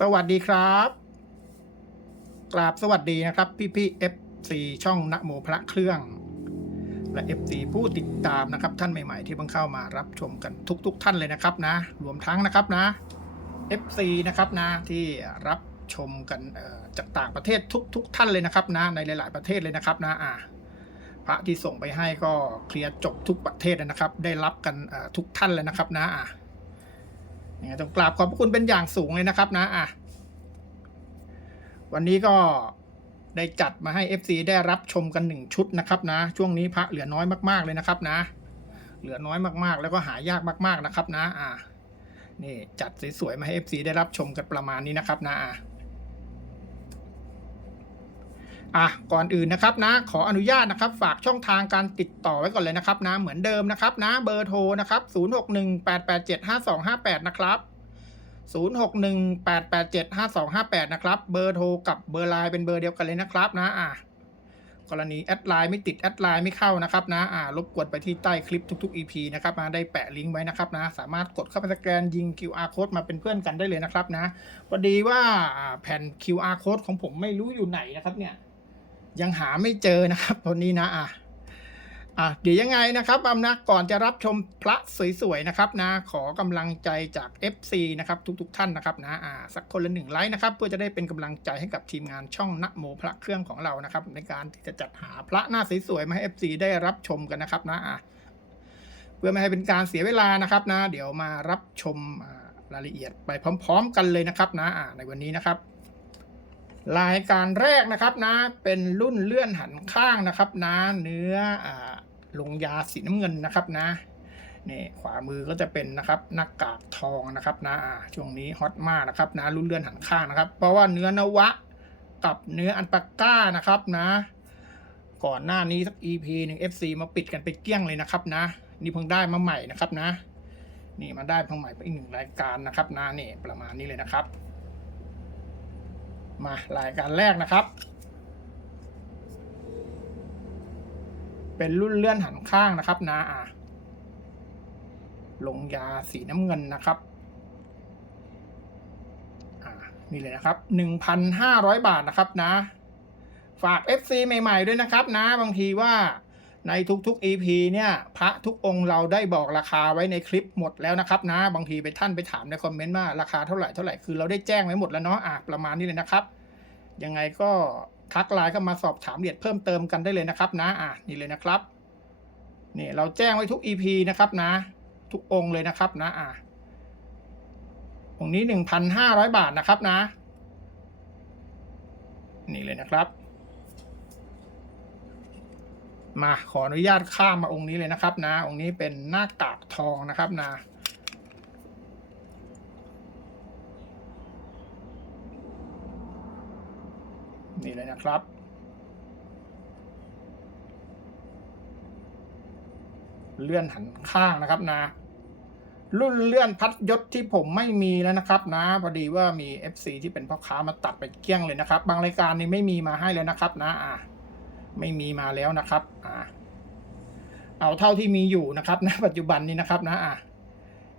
สวัสดีครับ กราบสวัสดีนะครับ พี่พี่เอฟซีช่องนะโมพระเครื่อง และเอฟซีผู้ติดตามนะครับ ท่านใหม่ ๆ ที่เพิ่งเข้ามารับชมกันทุก ๆท่านเลยนะครับนะ รวมทั้งนะครับนะ FC นะครับนะที่รับชมกันจากต่างประเทศทุกๆท่านเลยนะครับนะในหลาย ๆประเทศเลยนะครับนะอ่าพระที่ส่งไปให้ก็เคลียร์จบทุกประเทศนะครับ ได้รับกันทุกท่านเลยนะครับนะอะ ยังไงต้องกราบขอบพระคุณเป็นอย่างสูงเลยนะครับนะอะวันนี้ก็ได้จัดมาให้ FC ได้รับชมกันหนึ่งชุดนะครับนะ ช่วงนี้พระเหลือน้อยมากๆเลยนะครับนะ เหลือน้อยมากๆ แล้วก็หายากมาก ๆนะครับนะ อะนี่จัดสวยๆมาให้ FC ได้รับชมกันประมาณนี้นะครับนะอะ อะก่อนอื่นนะครับนะ ขออนุญาตนะครับ ฝากช่องทางการติดต่อไว้ก่อนเลยนะครับนะ เหมือนเดิมนะครับนะ เบอร์โทรนะครับ0618875258 นะครับ 0618875258 นะครับ เบอร์โทรกับเบอร์ไลน์เป็นเบอร์เดียวกันเลยนะครับนะอะกรณีแอดไลน์ไม่ติดแอดไลน์ไม่เข้านะครับนะอ่ารบกวนไปที่ใต้คลิปทุกๆ EP นะครับมาได้แปะลิงก์ไว้นะครับนะ สามารถกดเข้าไปสแกนยิง QR code มาเป็นเพื่อนกันได้เลยนะครับนะพอดีว่าอ่าแผ่น QR code ของผมไม่รู้อยู่ไหนนะครับเนี่ย ยังหาไม่เจอนะครับตอนนี้นะอะอะเดี๋ยวยังไงนะครับอำนะก่อนจะรับชมพระสวยๆนะครับนะขอกำลังใจจาก FC นะครับทุกๆท่านนะครับนะอ่าสักคนละหนึ่งไลค์นะครับเพื่อจะได้เป็นกำลังใจให้กับทีมงานช่องนะโมพระเครื่องของเรานะครับ ในการที่จะจัดหาพระหน้าสวยๆมาให้ FC ได้รับชมกันนะครับนะอะเพื่อไม่ให้เป็นการเสียเวลานะครับนะ เดี๋ยวมารับชมรายละเอียดไปพร้อม ๆ กันเลยนะครับนะอ่าในวันนี้นะครับ รายการแรกนะครับนะ เป็นรุ่นเลื่อนหันข้างนะครับนะ เนื้ออลงยาสีน้ำเงินนะครับนะนี่ขวามือก็จะเป็นนะครับหน้ากากทองนะครับนะอ่าช่วงนี้ฮอตมากนะครับนะรุ่นเลื่อนหันข้างนะครับ เพราะว่าเนื้อนวะกับเนื้ออันปาก้านะครับนะ ก่อนหน้านี้สัก EP หนึ่ง FC มาปิดกันไปเกี้ยงเลยนะครับนะ นี่เพิ่งได้มาใหม่นะครับนะ นี่มาได้เพิ่งใหม่ไปอีกหนึ่งรายการนะครับนะนี่ประมาณนี้เลยนะครับ มารายการแรกนะครับ เป็นรุ่นเลื่อนหันข้างนะครับนาอาลงยาสีน้ำเงินนะครับอ่านี่เลยนะครับหนึ่งพันห้าร้อยบาทนะครับนะ ฝาก FC ใหม่ ๆ ด้วยนะครับนะ บางทีว่า ในทุกๆ EP เนี่ย พระทุกองค์เราได้บอกราคาไว้ในคลิปหมดแล้วนะครับนะ บางทีไปท่านไปถามในคอมเมนต์ว่าราคาเท่าไหร่เท่าไหร่คือเราได้แจ้งไว้หมดแล้วเนาะอะประมาณนี้เลยนะครับ ยังไงก็ทักไลน์เข้ามาสอบถามเอียดเพิ่มเติมกันได้เลยนะครับนะอะนี่เลยนะครับนี่เราแจ้งไว้ทุก EP นะครับนะ ทุกองค์เลยนะครับนะอะองค์นี้หนึ่งพันห้าร้อยบาทนะครับนะ นี่เลยนะครับ มาขออนุญาตข้ามมาองค์นี้เลยนะครับนะ องค์นี้เป็นหน้ากากทองนะครับนะนี่เลยนะครับ เลื่อนหันข้างนะครับนะ รุ่นเลื่อนพัดยศที่ผมไม่มีแล้วนะครับนะพอดีว่ามี FC ที่เป็นพ่อค้ามาตัดไปเกี้ยงเลยนะครับ บางรายการนี้ไม่มีมาให้แล้วนะครับนะอ่า ไม่มีมาแล้วนะครับอ่าเอาเท่าที่มีอยู่นะครับณปัจจุบันนี้นะครับนะอ่า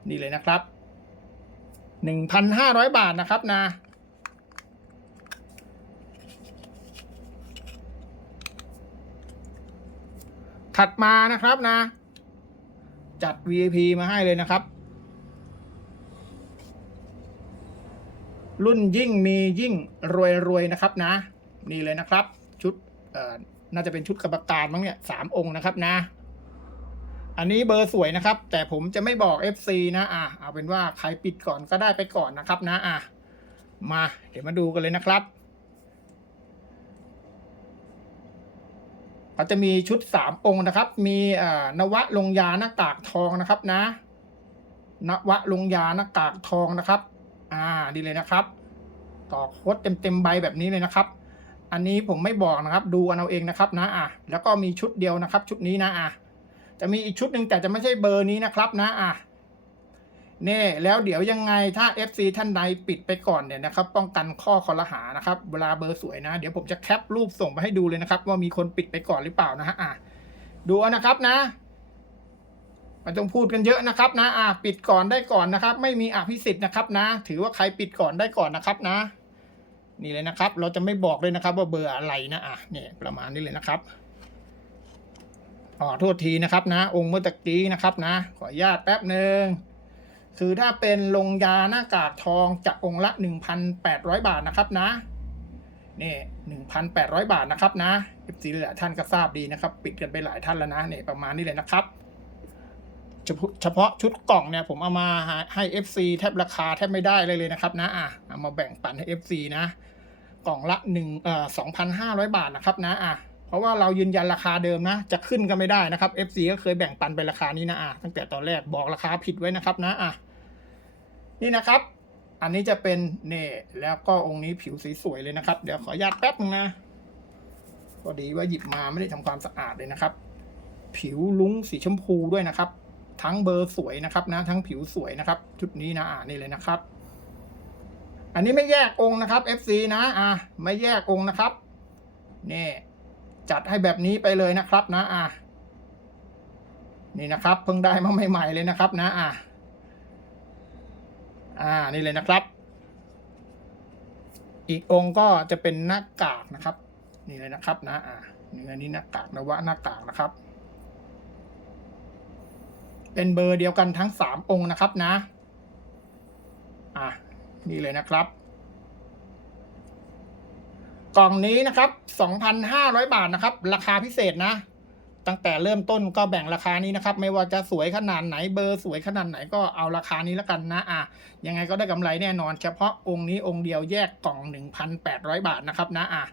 นี่เลยนะครับหนึ่งพันห้าร้อยบาทนะครับนะถัดมานะครับนะ จัด VIP มาให้เลยนะครับ รุ่นยิ่งมียิ่งรวยรวยนะครับนะ นี่เลยนะครับ ชุดเอ่อ น่าจะเป็นชุดกรรมการมั้งเนี่ยสามองค์นะครับนะ อันนี้เบอร์สวยนะครับ แต่ผมจะไม่บอก FC นะอะเอาเป็นว่าใครปิดก่อนก็ได้ไปก่อนนะครับนะอะมา เดี๋ยวมาดูกันเลยนะครับเขาจะมีชุดสามองค์นะครับ มีอ่านวะลงยาหน้ากากทองนะครับนะ นวะลงยาหน้ากากทองนะครับ อ่าดีเลยนะครับ ต่อโค้ดเต็มเต็มใบแบบนี้เลยนะครับ อันนี้ผมไม่บอกนะครับดูกันเอาเองนะครับนะอะแล้วก็มีชุดเดียวนะครับ ชุดนี้นะอะจะมีอีกชุดหนึ่งแต่จะไม่ใช่เบอร์นี้นะครับนะอะนี่แล้วเดี๋ยวยังไงถ้า FC ท่านใดปิดไปก่อนเนี่ยนะครับ ป้องกันข้อคอรหานะครับ เวลาเบอร์สวยนะ เดี๋ยวผมจะแคปรูปส่งไปให้ดูเลยนะครับ ว่ามีคนปิดไปก่อนหรือเปล่านะฮะอะดูนะครับนะไม่ต้องพูดกันเยอะนะครับนะอะปิดก่อนได้ก่อนนะครับ ไม่มีอภิสิทธิ์นะครับนะ ถือว่าใครปิดก่อนได้ก่อนนะครับนะ นี่เลยนะครับ เราจะไม่บอกเลยนะครับว่าเบอร์อะไรนะอะเนี่ยประมาณนี้เลยนะครับอ๋อโทษทีนะครับนะ องค์เมื่อตะกี้นะครับนะ ขออนุญาตแป๊บหนึ่งคือถ้าเป็นลงยาหน้ากากทองจะองค์ละหนึ่งพันแปดร้อยบาทนะครับนะนี่หนึ่งพันแปดร้อยบาทนะครับนะเอฟซีหลายท่านก็ทราบดีนะครับ ปิดกันไปหลายท่านแล้วนะเนี่ยประมาณนี้เลยนะครับ เฉพาะเฉพาะชุดกล่องเนี่ยผมเอามาให้ FC แทบราคาแทบไม่ได้เลยเลยนะครับนะอะเอามาแบ่งปันให้ FC นะ กล่องละหนึ่งเอ่อสองพันห้าร้อยบาทนะครับนะอะเพราะว่าเรายืนยันราคาเดิมนะ จะขึ้นก็ไม่ได้นะครับ FC ก็เคยแบ่งปันไปราคานี้นะอะตั้งแต่ตอนแรกบอกราคาผิดไว้นะครับนะอะนี่นะครับ อันนี้จะเป็นเน่แล้วก็องค์นี้ผิวสวยๆเลยนะครับ เดี๋ยวขออนุญาตแป๊บนึงนะพอดีว่าหยิบมาไม่ได้ทำความสะอาดเลยนะครับ ผิวลุ้งสีชมพูด้วยนะครับ ทั้งเบอร์สวยนะครับนะทั้งผิวสวยนะครับ ชุดนี้นะอ่านี่เลยนะครับ อันนี้ไม่แยกองค์นะครับ FC นะอะไม่แยกองค์นะครับนี่จัดให้แบบนี้ไปเลยนะครับนะอะนี่นะครับ เพิ่งได้มาใหม่ๆเลยนะครับนะอะอ่านี่เลยนะครับ อีกองค์ก็จะเป็นหน้ากากนะครับ นี่เลยนะครับนะอะนื้อนี้หน้ากากนวะหน้ากากนะครับ เป็นเบอร์เดียวกันทั้งสามองค์นะครับนะอะ นี่เลยนะครับ กล่องนี้นะครับ 2,500 บาทนะครับ ราคาพิเศษนะ ตั้งแต่เริ่มต้นก็แบ่งราคานี้นะครับ ไม่ว่าจะสวยขนาดไหนเบอร์สวยขนาดไหนก็เอาราคานี้แล้วกันนะ อะ ยังไงก็ได้กำไรแน่นอน เฉพาะองค์นี้องค์เดียวแยกกล่อง 1,800 บาทนะครับนะ อะ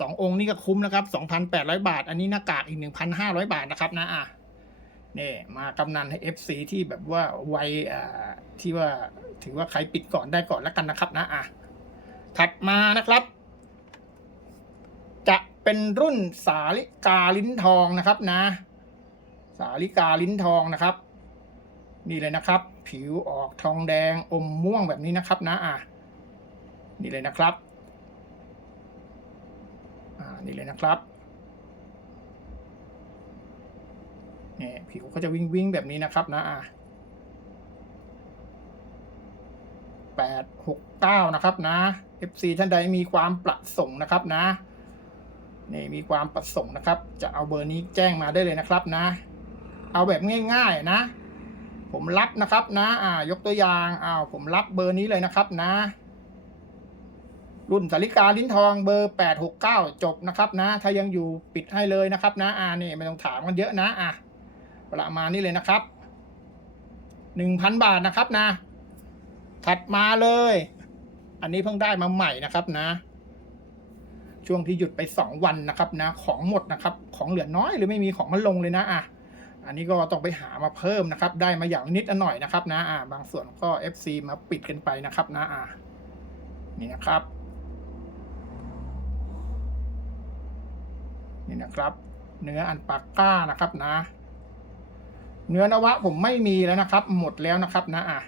สององค์นี้ก็คุ้มนะครับ 2,800 บาท อันนี้หน้ากากอีก 1,500 บาทนะครับนะ อะ นี่มากำนันให้ FC ที่แบบว่าไวอ่าที่ว่าถือว่าใครปิดก่อนได้ก่อนแล้วกันนะครับนะอะถัดมานะครับ จะเป็นรุ่นสาลิกาลิ้นทองนะครับนะ สาลิกาลิ้นทองนะครับ นี่เลยนะครับ ผิวออกทองแดงอมม่วงแบบนี้นะครับนะอะนี่เลยนะครับ อ่านี่เลยนะครับ เนี่ยผิวก็จะวิ่งวิ่งแบบนี้นะครับนะอะแปดหกเก้านะครับนะ FC ท่านใดมีความประสงค์นะครับนะนี่มีความประสงค์นะครับ จะเอาเบอร์นี้แจ้งมาได้เลยนะครับนะ เอาแบบง่ายๆนะ ผมรับนะครับนะ อ่ายกตัวอย่างอ้าวผมรับเบอร์นี้เลยนะครับนะ รุ่นสาริกาลิ้นทองเบอร์แปดหกเก้าจบนะครับนะ ถ้ายังอยู่ปิดให้เลยนะครับนะ อ่านี่ไม่ต้องถามกันเยอะนะอะ ประมาณนี้เลยนะครับหนึ่งพันบาทนะครับนะ ถัดมาเลย อันนี้เพิ่งได้มาใหม่นะครับนะ ช่วงที่หยุดไปสองวันนะครับนะ ของหมดนะครับ ของเหลือน้อยหรือไม่มีของมันลงเลยนะอะอันนี้ก็ต้องไปหามาเพิ่มนะครับ ได้มาอย่างนิดหน่อยนะครับนะอะบางส่วนก็ FC มาปิดกันไปนะครับนะอะนี่นะครับ นี่นะครับ เนื้ออันปากก้านะครับนะ เนื้อนวะผมไม่มีแล้วนะครับ หมดแล้วนะครับนะอะ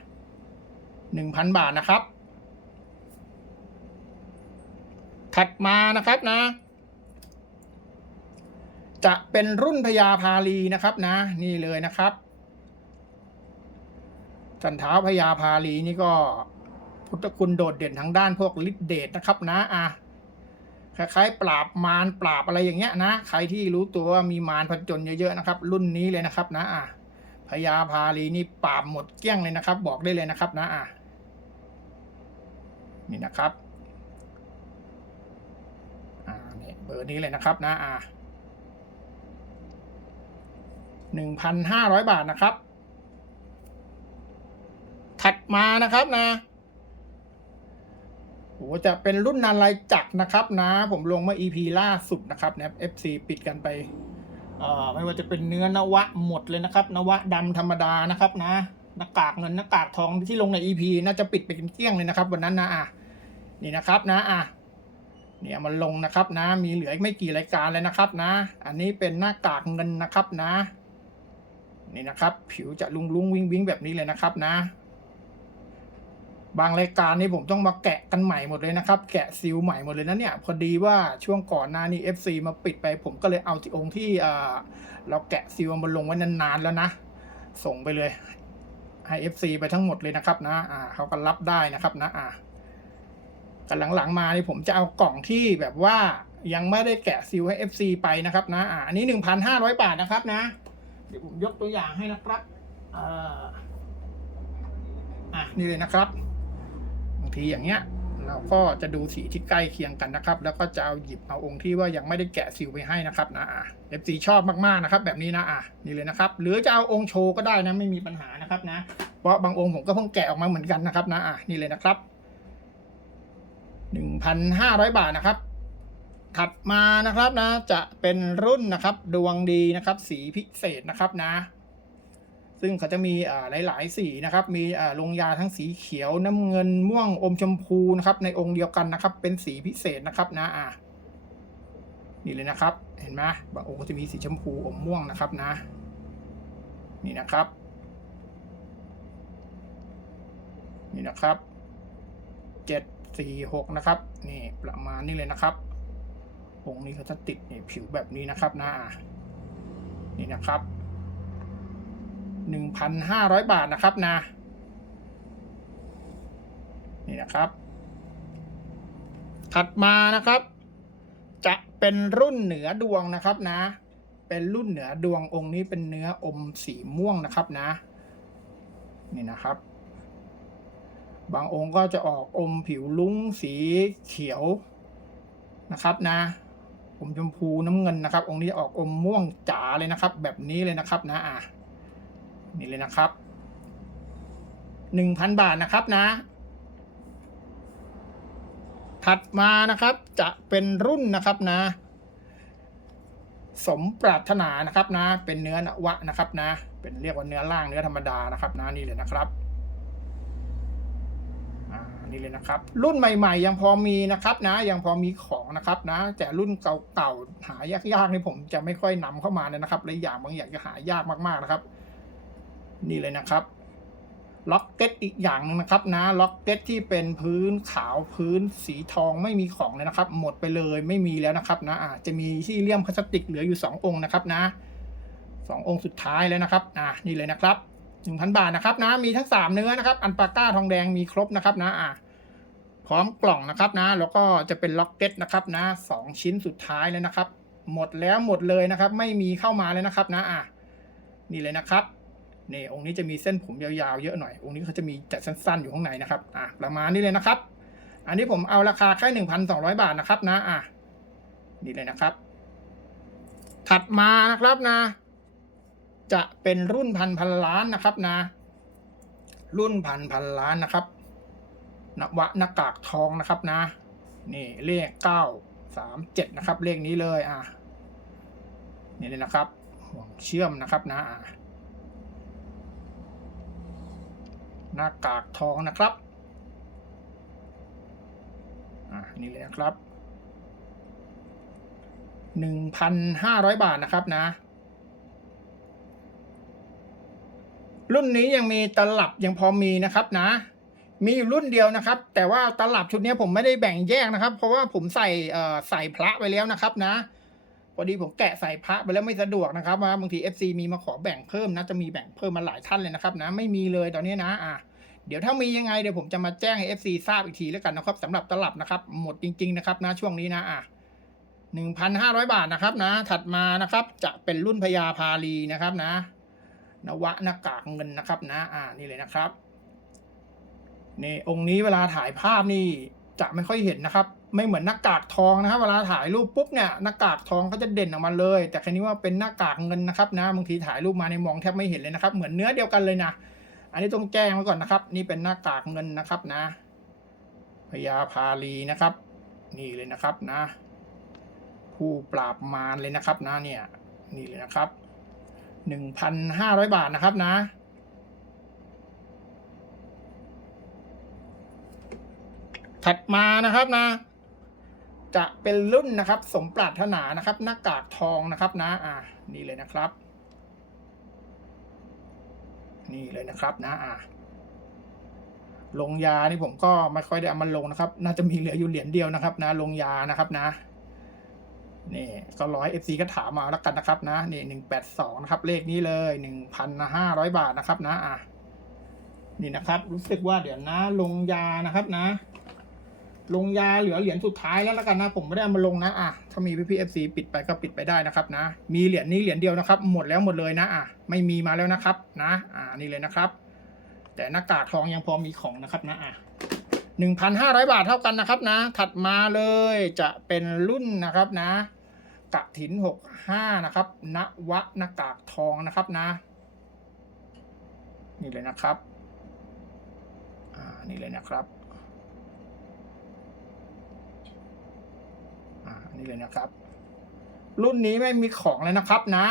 หนึ่งพันบาทนะครับ ถัดมานะครับนะ จะเป็นรุ่นพญาพาลีนะครับนะ นี่เลยนะครับสันเท้าพญาพาลีนี่ก็พุทธคุณโดดเด่นทางด้านพวกฤทธิเดชนะครับนะอะคล้ายๆปราบมารปราบอะไรอย่างเงี้ยนะ ใครที่รู้ตัวว่ามีมารผจญเยอะๆนะครับ รุ่นนี้เลยนะครับนะอะ พญาพาลีนี่ปราบหมดเกลี้ยงเลยนะครับ บอกได้เลยนะครับนะอะนี่นะครับอ่าเนี่ยเบอร์นี้เลยนะครับนะอ่าหนึ่งพันห้าร้อยบาทนะครับ ถัดมานะครับนะโอ้จะเป็นรุ่นนาลายจักนะครับนะ ผมลงเมื่อ EP ล่าสุดนะครับนะ FC ปิดกันไป ไม่ว่าจะเป็นเนื้อนวะหมดเลยนะครับ นวะดำธรรมดานะครับนะหน้ากากเงินหน้ากากทองที่ลงใน EP น่าจะปิดไปกันเกลี้ยงเลยนะครับวันนั้นนะอะนี่นะครับนะอะเนี่ยมันลงนะครับนะ มีเหลืออีกไม่กี่รายการเลยนะครับนะ อันนี้เป็นหน้ากากเงินนะครับนะ นี่นะครับ ผิวจะลุงลุงวิงวิงแบบนี้เลยนะครับนะ บางรายการนี่ผมต้องมาแกะกันใหม่หมดเลยนะครับ แกะซิลใหม่หมดเลยนะเนี่ย พอดีว่าช่วงก่อนหน้านี้ FC มาปิดไป ผมก็เลยเอาที่องค์ที่เราแกะซิลมาลงไว้นานๆแล้วนะ ส่งไปเลยให้ FC ไปทั้งหมดเลยนะครับนะอ่าเขาก็รับได้นะครับนะอ่ากันหลังๆมานี่ผมจะเอากล่องที่แบบว่ายังไม่ได้แกะซีลให้ FC ไปนะครับนะอ่าอันนี้หนึ่งพันห้าร้อยบาทนะครับนะ เดี๋ยวผมยกตัวอย่างให้นะครับอ่าอะนี่เลยนะครับ ทีอย่างเงี้ยเราก็จะดูสีที่ใกล้เคียงกันนะครับ แล้วก็จะเอาหยิบเอาองค์ที่ว่ายังไม่ได้แกะซีลไปให้นะครับนะอะ FC ชอบมากๆนะครับ แบบนี้นะอะนี่เลยนะครับ หรือจะเอาองค์โชว์ก็ได้นะไม่มีปัญหานะครับนะ เพราะบางองค์ผมก็เพิ่งแกะออกมาเหมือนกันนะครับนะอะนี่เลยนะครับหนึ่งพันห้าร้อยบาทนะครับ ถัดมานะครับนะจะเป็นรุ่นนะครับ ดวงดีนะครับ สีพิเศษนะครับนะ ซึ่งเขาจะมีหลาย ๆ สีนะครับ มีลงยาทั้งสีเขียวน้ำเงินม่วงอมชมพูนะครับ ในองค์เดียวกันนะครับ เป็นสีพิเศษนะครับนะอ่านี่เลยนะครับ เห็นไหมบางองค์ก็จะมีสีชมพูอมม่วงนะครับนะ นี่นะครับ นี่นะครับเจ็ดสี่หกนะครับ นี่ประมาณนี้เลยนะครับองค์นี้เขาจะติดในผิวแบบนี้นะครับนะอ่านี่นะครับ หนึ่งพันห้าร้อยบาทนะครับนะ นี่นะครับ ถัดมานะครับ จะเป็นรุ่นเหนือดวงนะครับนะ เป็นรุ่นเหนือดวงองค์นี้เป็นเนื้ออมสีม่วงนะครับนะ นี่นะครับ บางองค์ก็จะออกอมผิวลุ้งสีเขียวนะครับนะอมชมพูน้ำเงินนะครับ องค์นี้ออกอมม่วงจ๋าเลยนะครับ แบบนี้เลยนะครับนะอะ นี่เลยนะครับหนึ่งพันบาทนะครับนะ ถัดมานะครับจะเป็นรุ่นนะครับนะ สมปรารถนานะครับนะ เป็นเนื้อนวะนะครับนะ เป็นเรียกว่าเนื้อล่างเนื้อธรรมดานะครับนะนี่เลยนะครับอ่านี่เลยนะครับ รุ่นใหม่ ๆ ยังพอมีนะครับนะ ยังพอมีของนะครับนะ แต่รุ่นเก่าๆหายากๆนี่ผมจะไม่ค่อยนำเข้ามาเนะครับและอย่างบางอย่างจะหายากมากๆนะครับ นี่เลยนะครับล็อกเก็ตอีกอย่างนะครับนะล็อกเก็ตที่เป็นพื้นขาวพื้นสีทองไม่มีของเลยนะครับ หมดไปเลยไม่มีแล้วนะครับนะอาจจะมีที่เลี่ยมพลาสติกเหลืออยู่สององค์นะครับนะสององค์สุดท้ายแล้วนะครับอ่านี่เลยนะครับหนึ่งพันบาทนะครับนะมีทั้งสามเนื้อนะครับ อันปาก้าทองแดงมีครบนะครับนะอ่าพร้อมกล่องนะครับนะ แล้วก็จะเป็นล็อกเก็ตนะครับนะสองชิ้นสุดท้ายแล้วนะครับ หมดแล้วหมดเลยนะครับ ไม่มีเข้ามาเลยนะครับนะอ่านี่เลยนะครับ นี่องค์นี้จะมีเส้นผมยาวๆเยอะหน่อย องค์นี้เขาจะมีแต่สั้นๆอยู่ข้างในนะครับอะประมาณนี้เลยนะครับ อันนี้ผมเอาราคาแค่หนึ่งพันสองร้อยบาทนะครับนะอะนี่เลยนะครับ ถัดมานะครับนะ จะเป็นรุ่นพันพันล้านนะครับนะ รุ่นพันพันล้านนะครับนวะหน้ากากทองนะครับนะ นี่เลขเก้าสามเจ็ดนะครับ เลขนี้เลยอะนี่เลยนะครับห่วงเชื่อมนะครับนะอะ หน้ากากทองนะครับอ่านี่เลยนะครับหนึ่งพันห้าร้อยบาทนะครับนะ รุ่นนี้ยังมีตลับยังพอมีนะครับนะ มีอยู่รุ่นเดียวนะครับ แต่ว่าตลับชุดนี้ผมไม่ได้แบ่งแยกนะครับ เพราะว่าผมใส่เอ่อใส่พระไปแล้วนะครับนะ พอดีผมแกะใส่พระไปแล้วไม่สะดวกนะครับว่าบางที FC มีมาขอแบ่งเพิ่มนะจะมีแบ่งเพิ่มมาหลายท่านเลยนะครับนะไม่มีเลยตอนนี้นะอะเดี๋ยวถ้ามียังไงเดี๋ยวผมจะมาแจ้งให้ FC ทราบอีกทีแล้วกันนะครับสำหรับตลับนะครับ หมดจริงๆนะครับนะช่วงนี้นะอะหนึ่งพันห้าร้อยบาทนะครับนะ ถัดมานะครับจะเป็นรุ่นพญาพาลีนะครับนะ นวะหน้ากากเงินนะครับนะ อ่านี่เลยนะครับนี่องค์นี้เวลาถ่ายภาพนี่จะไม่ค่อยเห็นนะครับ ไม่เหมือนหน้ากากทองนะครับ เวลาถ่ายรูปปุ๊บเนี่ยหน้ากากทองเขาจะเด่นออกมาเลย แต่ครนี้ว่าเป็นหน้ากากเงินนะครับนะบางทีถ่ายรูปมาในมองแทบไม่เห็นเลยนะครับเหมือนเนื้อเดียวกันเลยนะอันนี้ต้องแจ้งไว้ก่อนนะครับ นี่เป็นหน้ากากเงินนะครับนะพญาพาลีนะครับ นี่เลยนะครับนะ ผู้ปราบมารเลยนะครับนะเนี่ยนี่เลยนะครับหนึ่งพันห้าร้อยบาทนะครับนะถัดมานะครับนะ จะเป็นรุ่นนะครับ สมปรารถนานะครับ หน้ากากทองนะครับนะอ่านี่เลยนะครับ นี่เลยนะครับนะอ่าลงยานี่ผมก็ไม่ค่อยได้เอามาลงนะครับ น่าจะมีเหลืออยู่เหรียญเดียวนะครับ นะ ลงยานะครับนะนี่ก็ร้อยเอฟซีก็ถามมาแล้วกันนะครับ นะนี่หนึ่งแปดสองนะครับ เลขนี้เลยหนึ่งพันห้าร้อยบาทนะครับ นะอะนี่นะครับ รู้สึกว่าเดี๋ยวนะ ลงยานะครับ นะ ลงยาเหลือเหรียญสุดท้ายแล้วล้วกันนะ ผมไม่ได้เอามาลงนะอะถ้ามีพี่พีเอฟซีปิดไปก็ปิดไปได้นะครับนะ มีเหรียญนี้เหรียญเดียวนะครับ หมดแล้วหมดเลยนะอะไม่มีมาแล้วนะครับนะอ่านี่เลยนะครับ แต่หน้ากากทองยังพอมีของนะครับนะอะหนึ่งพันห้าร้อยบาทเท่ากันนะครับนะ ถัดมาเลยจะเป็นรุ่นนะครับนะกะถินหกห้านะครับณวะหน้ากากทองนะครับนะ นี่เลยนะครับอ่านี่เลยนะครับ อ่านี่เลยนะครับ รุ่นนี้ไม่มีของเลยนะครับนะ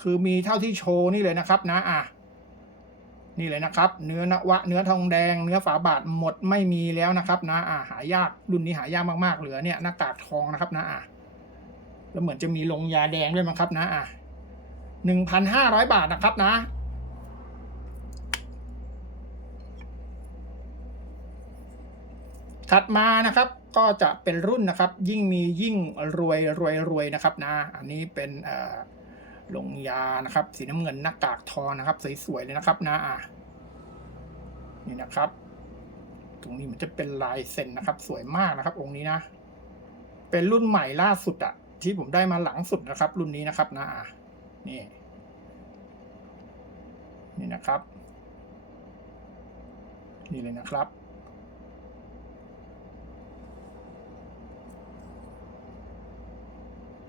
คือมีเท่าที่โชว์นี่เลยนะครับนะอะนี่เลยนะครับ เนื้อนวะ เนื้อทองแดง เนื้อฝาบาทหมดไม่มีแล้วนะครับ นะอ่าหายากรุ่นนี้หายากมากๆเหลือเนี่ยหน้ากากทองนะครับนะอะแล้วเหมือนจะมีลงยาแดงด้วยมั้งครับนะอะหนึ่งพันห้าร้อยบาทนะครับนะถัดมานะครับ ก็จะเป็นรุ่นนะครับ ยิ่งมียิ่งรวยรวยรวยนะครับนะ อันนี้เป็นลงยานะครับ สีน้ำเงินหน้ากากทองนะครับ สวยๆเลยนะครับนะอะนี่นะครับ ตรงนี้มันจะเป็นลายเซ็นนะครับ สวยมากนะครับ องค์นี้นะ เป็นรุ่นใหม่ล่าสุดอะที่ผมได้มาหลังสุดนะครับ รุ่นนี้นะครับนะอะนี่ นี่นะครับ นี่เลยนะครับ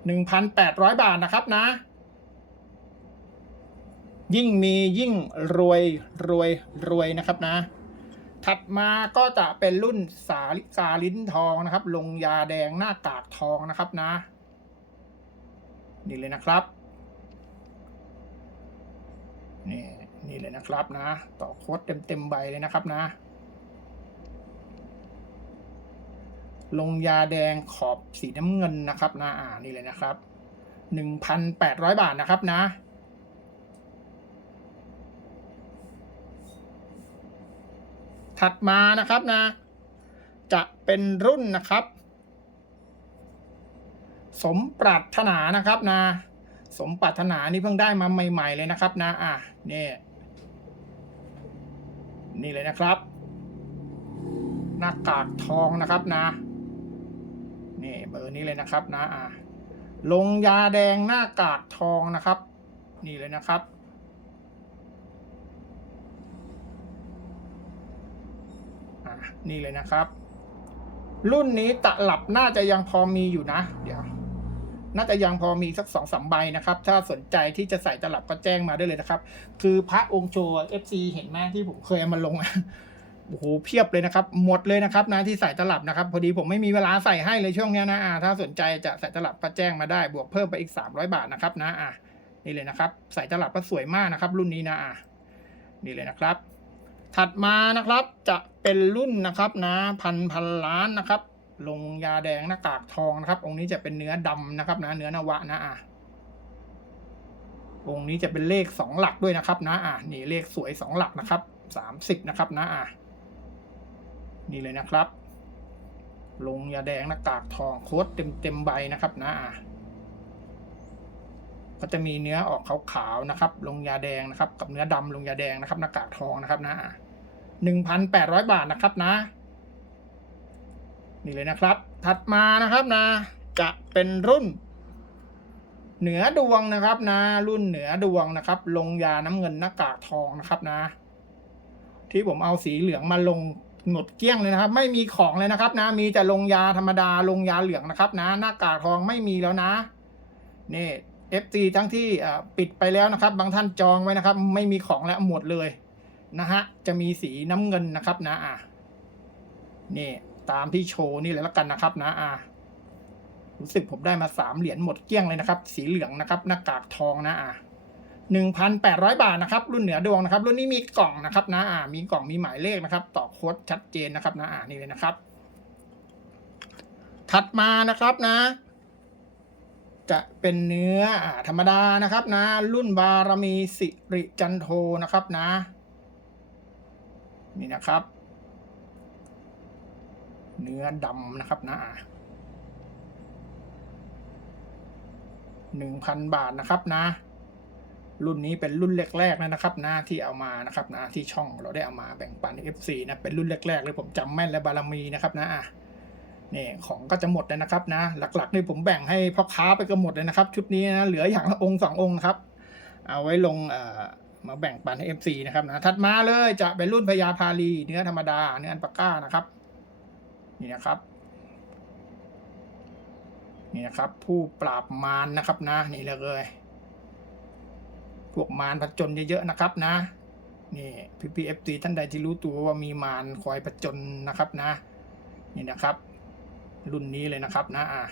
หนึ่งพันแปดร้อยบาทนะครับนะ ยิ่งมียิ่งรวยรวยรวยนะครับนะ ถัดมาก็จะเป็นรุ่นสาลิกาลิ้นทองนะครับ ลงยาแดงหน้ากากทองนะครับนะ นี่เลยนะครับนี่นี่เลยนะครับนะ ต่อโค้ดเต็มเต็มใบเลยนะครับนะ ลงยาแดงขอบสีน้ำเงินนะครับนะอ่านี่เลยนะครับหนึ่งพันแปดร้อยบาทนะครับนะ ถัดมานะครับนะ จะเป็นรุ่นนะครับ สมปรารถนานะครับนะ สมปรารถนานี่เพิ่งได้มาใหม่ๆเลยนะครับนะอะนี่นี่เลยนะครับ หน้ากากทองนะครับนะ นี่เบอร์นี้เลยนะครับนะอ่าลงยาแดงหน้ากากทองนะครับ นี่เลยนะครับ นี่เลยนะครับ รุ่นนี้ตะหลับน่าจะยังพอมีอยู่นะ เดี๋ยว น่าจะยังพอมีสักสองสามใบนะครับ ถ้าสนใจที่จะใส่ตลับก็แจ้งมาได้เลยนะครับ คือพระองค์โชว์ FC เห็นไหมที่ผมเคยเอามาลง โอ้โหเพียบเลยนะครับ หมดเลยนะครับนะที่ใส่ตลับนะครับ พอดีผมไม่มีเวลาใส่ให้เลยช่วงนี้นะอ่าถ้าสนใจจะใส่ตลับก็แจ้งมาได้บวกเพิ่มไปอีกสามร้อยบาทนะครับนะอ่านี่เลยนะครับ ใส่ตลับก็สวยมากนะครับ รุ่นนี้นะอ่านี่เลยนะครับ ถัดมานะครับจะเป็นรุ่นนะครับนะพันพันล้านนะครับ ลงยาแดงหน้ากากทองนะครับ องค์นี้จะเป็นเนื้อดำนะครับนะเนื้อนวะนะอะองค์นี้จะเป็นเลขสองหลักด้วยนะครับนะอะนี่เลขสวยสองหลักนะครับสามสิบนะครับนะอะ นี่เลยนะครับ ลงยาแดงหน้ากากทองโค้ดเต็มเต็มใบนะครับนะอะก็จะมีเนื้อออกขาวๆนะครับ ลงยาแดงนะครับ กับเนื้อดำลงยาแดงนะครับหน้ากากทองนะครับนะหนึ่งพันแปดร้อยบาทนะครับนะ นี่เลยนะครับ ถัดมานะครับนะ จะเป็นรุ่น เหนือดวงนะครับนะ รุ่นเหนือดวงนะครับ ลงยาน้ำเงินหน้ากากทองนะครับนะ ที่ผมเอาสีเหลืองมาลง หมดเกลี้ยงเลยนะครับ ไม่มีของเลยนะครับ นะ มีแต่ลงยาธรรมดาลงยาเหลืองนะครับ นะ หน้ากากทองไม่มีแล้วนะนี่เอฟซีทั้งที่ปิดไปแล้วนะครับ บางท่านจองไว้นะครับ ไม่มีของแล้วหมดเลยนะฮะจะมีสีน้ำเงินนะครับนะอะนี่ตามที่โชว์นี่เลยละกันนะครับ นะอะรู้สึกผมได้มาสามเหรียญหมดเกลี้ยงเลยนะครับ สีเหลืองนะครับ หน้ากากทองนะอะ 1,800 บาทนะครับรุ่นเหนือดวงนะครับรุ่นนี้มีกล่องนะครับนะอ่ามีกล่องมีหมายเลขนะครับ ต่อโค้ดชัดเจนนะครับนะอ่านี่เลยนะครับ ถัดมานะครับนะ จะเป็นเนื้ออธรรมดานะครับนะ รุ่นบารมีสิริจันโทนะครับนะ นี่นะครับ เนื้อดำนะครับนะหนึ่งพันบาทนะครับนะ รุ่นนี้เป็นรุ่นแรกๆนะครับนะที่เอามานะครับนะที่ช่องเราได้เอามาแบ่งปัน FC นะเป็นรุ่นแรกๆเลยผมจำแม่นและบารมีนะครับนะอะนี่ของก็จะหมดแล้วนะครับนะ หลักๆนี่ผมแบ่งให้พ่อค้าไปก็หมดเลยนะครับ ชุดนี้นะเหลืออย่างละองค์สององค์นะครับเอาไว้ลงเอ่อมาแบ่งปันให้ FC นะครับนะถัดมาเลยจะเป็นรุ่นพญาพาลีเนื้อธรรมดาเนื้ออันปาก้านะครับนี่นะครับนี่นะครับผู้ปราบมารนะครับนะนี่เลย พวกมารผจญเยอะๆนะครับนะนี่พีพีเอฟซีท่านใดที่รู้ตัวว่ามีมารคอยผจญนะครับนะนี่นะครับ รุ่นนี้เลยนะครับนะอะ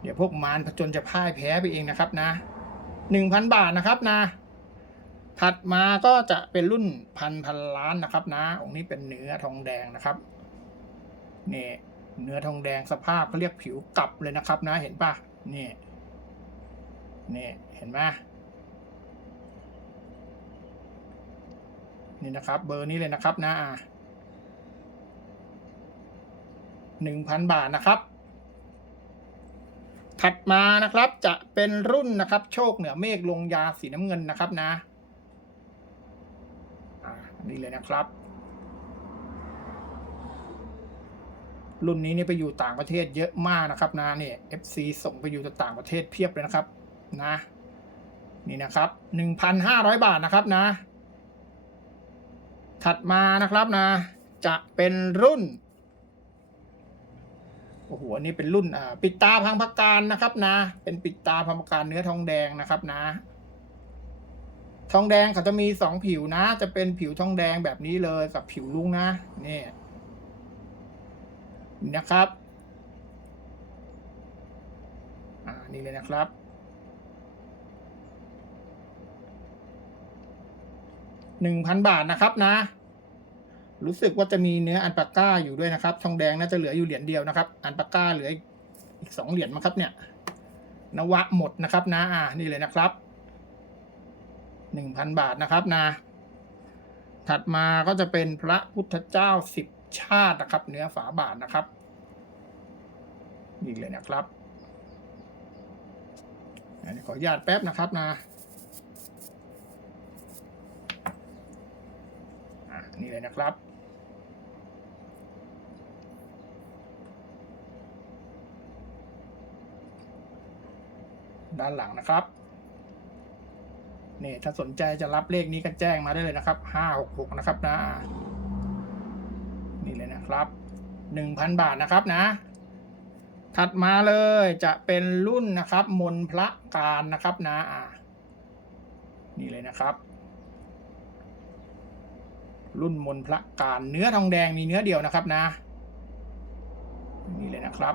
เดี๋ยวพวกมารผจญจะพ่ายแพ้ไปเองนะครับนะหนึ่งพันบาทนะครับนะถัดมาก็จะเป็นรุ่นพันพันล้านนะครับนะองค์นี้เป็นเนื้อทองแดงนะครับนี่เนื้อทองแดงสภาพเขาเรียกผิวกลับเลยนะครับนะเห็นปะนี่นี่เห็นไหม นี่นะครับ เบอร์นี้เลยนะครับนะหนึ่งพันบาทนะครับ ถัดมานะครับจะเป็นรุ่นนะครับ โชคเหนือเมฆลงยาสีน้ำเงินนะครับนะอ่านี่เลยนะครับ รุ่นนี้นี่ไปอยู่ต่างประเทศเยอะมากนะครับนะเนี่ย FC ส่งไปอยู่ต่างประเทศเพียบเลยนะครับ นะ นี่นะครับหนึ่งพันห้าร้อยบาทนะครับนะ ถัดมานะครับนะ จะเป็นรุ่นโอ้โหอันนี้เป็นรุ่นอ่าปิดตาพังพักการนะครับนะ เป็นปิดตาพังพักการเนื้อทองแดงนะครับนะ ทองแดงเขาจะมีสองผิวนะ จะเป็นผิวทองแดงแบบนี้เลยกับผิวลุงนะนี่นะครับ อ่านี่เลยนะครับ หนึ่งพันบาทนะครับนะ รู้สึกว่าจะมีเนื้ออันปาก้าอยู่ด้วยนะครับ ทองแดงน่าจะเหลืออยู่เหรียญเดียวนะครับ อันปาก้าเหลืออีกสองเหรียญมั้งครับเนี่ยนวะหมดนะครับนะอ่านี่เลยนะครับหนึ่งพันบาทนะครับนะ ถัดมาก็จะเป็นพระพุทธเจ้าสิบชาตินะครับ เนื้อฝาบาทนะครับนี่เลยนะครับขออนุญาตแป๊บนะครับนะอะนี่ เลยนะครับ ด้านหลังนะครับนี่ถ้าสนใจจะรับเลขนี้ก็แจ้งมาได้เลยนะครับห้าหกหกนะครับนะนี่เลยนะครับหนึ่งพันบาทนะครับนะ ถัดมาเลยจะเป็นรุ่นนะครับ มนพระการนะครับนะอ่านี่เลยนะครับ รุ่นมนพระการเนื้อทองแดงมีเนื้อเดียวนะครับนะ นี่เลยนะครับ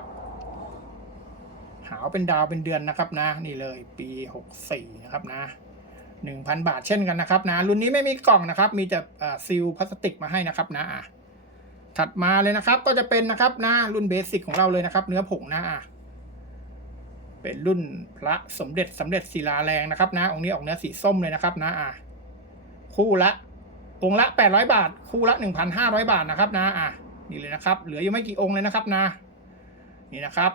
หาวเป็นดาวเป็นเดือนนะครับนะ นี่เลยปีหกสี่นะครับนะหนึ่งพันบาทเช่นกันนะครับนะรุ่นนี้ไม่มีกล่องนะครับ มีแต่ซีลพลาสติกมาให้นะครับนะอะถัดมาเลยนะครับก็จะเป็นนะครับนะรุ่นเบสิกของเราเลยนะครับ เนื้อผงนะอะเป็นรุ่นพระสมเด็จสำเร็จศิลาแรงนะครับนะองค์นี้ออกเนื้อสีส้มเลยนะครับนะอะคู่ละ องค์ละแปดร้อยบาท คู่ละหนึ่งพันห้าร้อยบาทนะครับนะอะนี่เลยนะครับ เหลืออยู่ไม่กี่องค์เลยนะครับนะ นี่นะครับ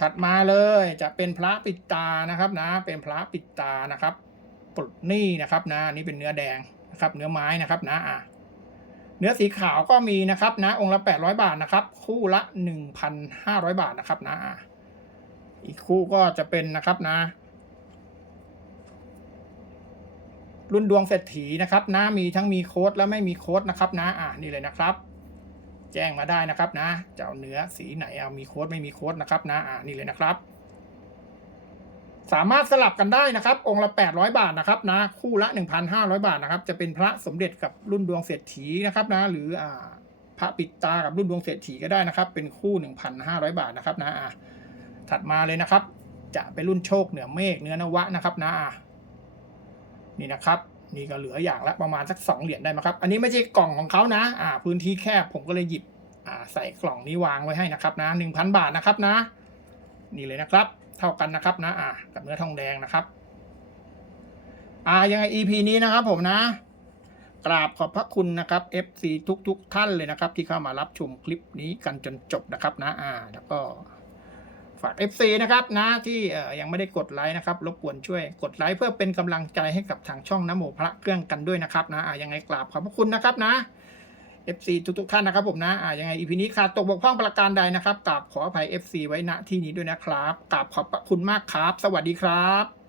ถัดมาเลยจะเป็นพระปิดตานะครับนะ เป็นพระปิดตานะครับปลดหนี้นะครับนะนี่เป็นเนื้อแดงนะครับ เนื้อไม้นะครับนะอะเนื้อสีขาวก็มีนะครับนะ องค์ละแปดร้อยบาทนะครับ คู่ละหนึ่งพันห้าร้อยบาทนะครับนะอะอีกคู่ก็จะเป็นนะครับนะ รุ่นดวงเศรษฐีนะครับนะมีทั้งมีโค้ดและไม่มีโค้ดนะครับนะอะนี่เลยนะครับ แจ้งมาได้นะครับนะจะเอาเนื้อสีไหนเอามีโค้ดไม่มีโค้ดนะครับนะอ่านี่เลยนะครับ สามารถสลับกันได้นะครับ องค์ละ 800 บาทนะครับนะคู่ละ 1,500 บาทนะครับ จะเป็นพระสมเด็จกับรุ่นดวงเศรษฐีนะครับนะหรืออ่าพระปิดตากับรุ่นดวงเศรษฐีก็ได้นะครับ เป็นคู่ 1,500 บาทนะครับนะอ่าถัดมาเลยนะครับ จะเป็นรุ่นโชคเหนือเมฆเนื้อนวะนะครับนะอ่า นี่นะครับนี่ก็เหลืออย่างละประมาณสักสองเหรียญได้ไหมครับ อันนี้ไม่ใช่กล่องของเขานะอ่าพื้นที่แคบผมก็เลยหยิบอ่าใส่กล่องนี้วางไว้ให้นะครับนะหนึ่งพันบาทนะครับนะ นี่เลยนะครับ เท่ากันนะครับนะอ่ากับเนื้อทองแดงนะครับอ่ายังไง EP นี้นะครับผมนะ กราบขอบพระคุณนะครับ FC ทุกๆทท่านเลยนะครับ ที่เข้ามารับชมคลิปนี้กันจนจบนะครับนะอ่าแล้วก็ ฝาก FC นะครับนะที่ยังไม่ได้กดไลค์นะครับรบกวนช่วยกดไลค์เพื่อเป็นกำลังใจให้กับทางช่องน้ำหมูพระเครื่องกันด้วยนะครับนะยังไงกราบขอบพระคุณนะครับนะ FC ทุกๆท่านนะครับผมนะยังไงอีพีนี้ขาดตกบกพร่องประการใดนะครับกราบขออภัย FC ไว้ณที่นี้ด้วยนะครับกราบขอบพระคุณมากครับ สวัสดีครับ